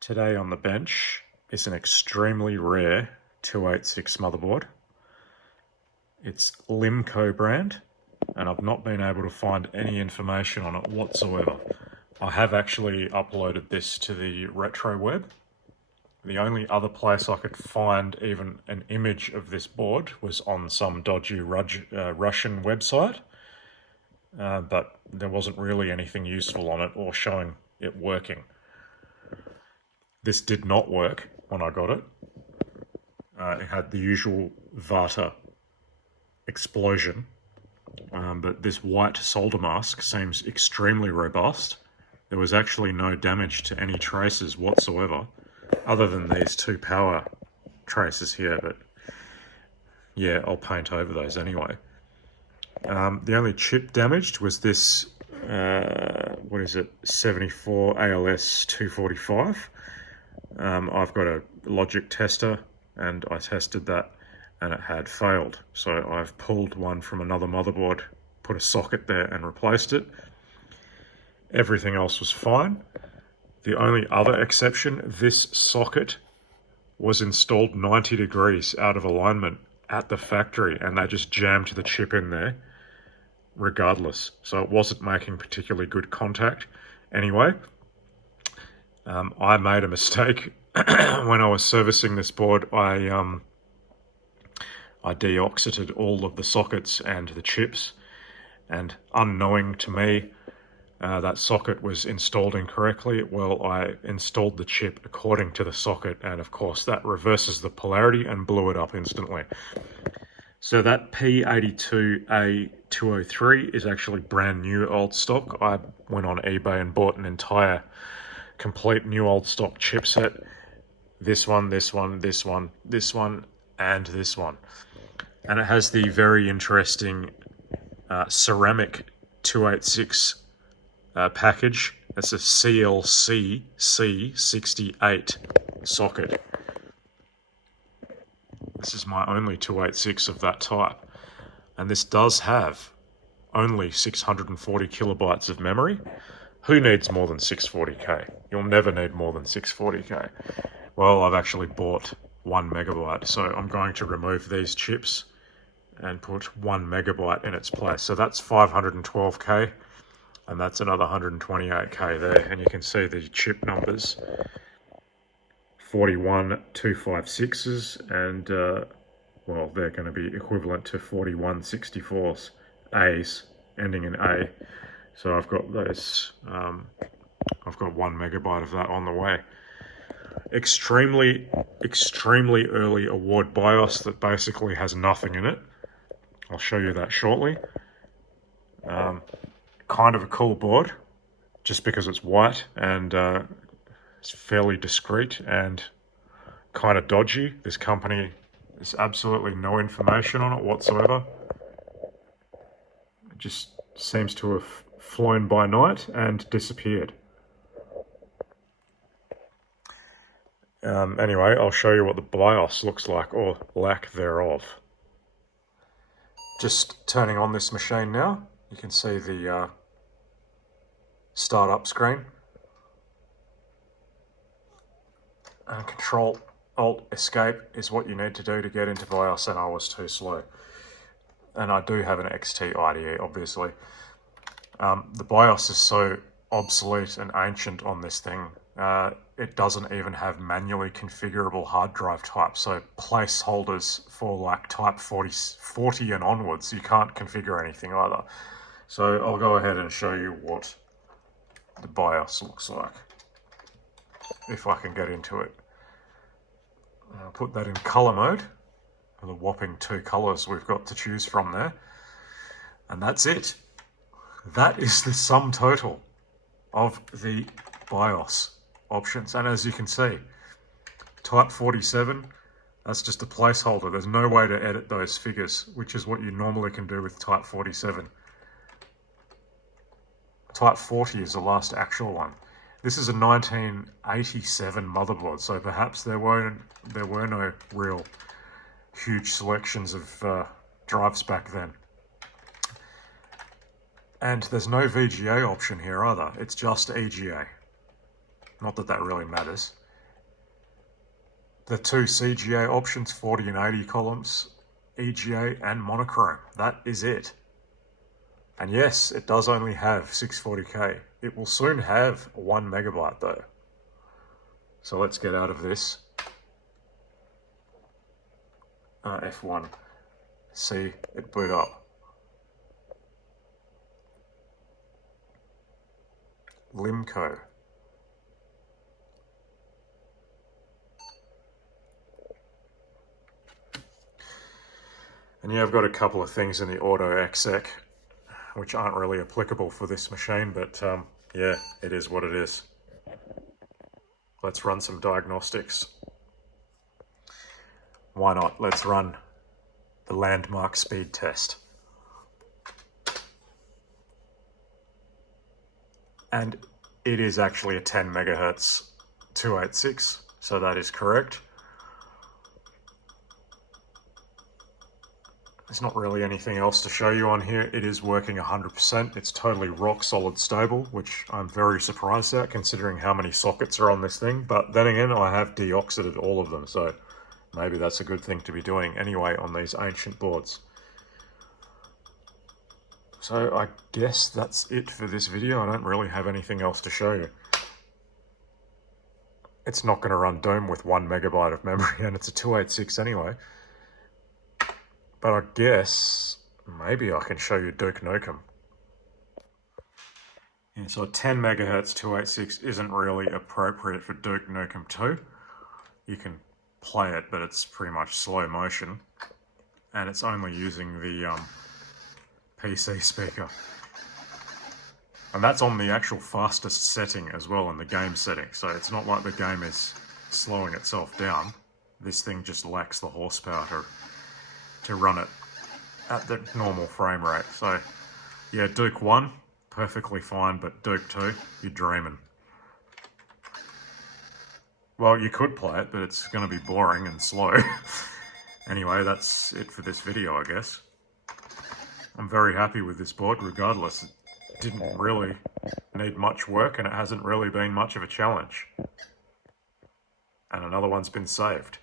Today on the bench is an extremely rare 286 motherboard. It's LIMCO brand, and I've not been able to find any information on it whatsoever. I have actually uploaded this to the retro web. The only other place I could find even an image of this board was on some dodgy Russian website, but there wasn't really anything useful on it or showing it working. This did not work when I got it. It had the usual Vata explosion, but this white solder mask seems extremely robust. There was actually no damage to any traces whatsoever, other than these two power traces here, but yeah, I'll paint over those anyway. The only chip damaged was this, 74 ALS 245. I've got a logic tester and I tested that and it had failed. So I've pulled one from another motherboard, put a socket there and replaced it. Everything else was fine. The only other exception, this socket was installed 90 degrees out of alignment at the factory and they just jammed the chip in there regardless. So it wasn't making particularly good contact. Anyway, I made a mistake when I was servicing this board. I deoxited all of the sockets and the chips, and unknowing to me, that socket was installed incorrectly. Well, I installed the chip according to the socket, and of course that reverses the polarity and blew it up instantly. So that P82A203 is actually brand new old stock. I went on eBay and bought an entire complete new old stock chipset. This one, this one, this one, this one, and this one. And it has the very interesting ceramic 286 package. That's a CLC C68 socket. This is my only 286 of that type. And this does have only 640 kilobytes of memory. Who needs more than 640K? You'll never need more than 640K. Well, I've actually bought 1 megabyte, so I'm going to remove these chips and put 1 megabyte in its place. So that's 512K, and that's another 128K there. And you can see the chip numbers, 41 256s, and well, they're going to be equivalent to 41 64s, A's, ending in A. So I've got those, I've got 1 megabyte of that on the way. Extremely early award BIOS that basically has nothing in it. I'll show you that shortly. Kind of a cool board, just because it's white and it's fairly discreet and kind of dodgy. This company, there's absolutely no information on it whatsoever. It just seems to have flown by night and disappeared. Anyway, I'll show you what the BIOS looks like, or lack thereof. Just turning on this machine now, you can see the startup screen. And Control Alt Escape is what you need to do to get into BIOS, and I was too slow. And I do have an XT IDE, obviously. The BIOS is so obsolete and ancient on this thing. It doesn't even have manually configurable hard drive type, so placeholders for like type 40 and onwards, you can't configure anything either. So I'll go ahead and show you what the BIOS looks like, if I can get into it. I'll put that in color mode, for the whopping 2 colors we've got to choose from there. And that's it. That is the sum total of the BIOS options. And as you can see, type 47, that's just a placeholder. There's no way to edit those figures, which is what you normally can do with type 47. Type 40 is the last actual one. This is a 1987 motherboard, so perhaps there were no real huge selections of drives back then. And there's no VGA option here either, it's just EGA. Not that that really matters. the two CGA options, 40 and 80 columns, EGA and monochrome. That is it. And yes, it does only have 640K. It will soon have 1 megabyte though. So let's get out of this. F1. See it boot up. LIMCO. And yeah, I've got a couple of things in the auto exec which aren't really applicable for this machine, but yeah, it is what it is. Let's run some diagnostics. Why not? Let's run the landmark speed test. And it is actually a 10 megahertz 286, so that is correct. There's not really anything else to show you on here. It is working 100%. It's totally rock solid stable, which I'm very surprised at considering how many sockets are on this thing. But then again, I have deoxidated all of them, so maybe that's a good thing to be doing anyway on these ancient boards. So I guess that's it for this video. I don't really have anything else to show you. It's not going to run Dome with 1 megabyte of memory, and it's a 286 anyway. But I guess maybe I can show you Duke Nukem. Yeah, so a 10 megahertz 286 isn't really appropriate for Duke Nukem 2. You can play it, but it's pretty much slow motion. And it's only using the PC speaker. And that's on the actual fastest setting as well in the game setting. So it's not like the game is slowing itself down. This thing just lacks the horsepower to run it at the normal frame rate. So yeah, Duke 1, perfectly fine, but Duke 2, you're dreaming. Well, you could play it, but it's going to be boring and slow. Anyway, that's it for this video, I guess. I'm very happy with this board regardless. It didn't really need much work and it hasn't really been much of a challenge. And another one's been saved.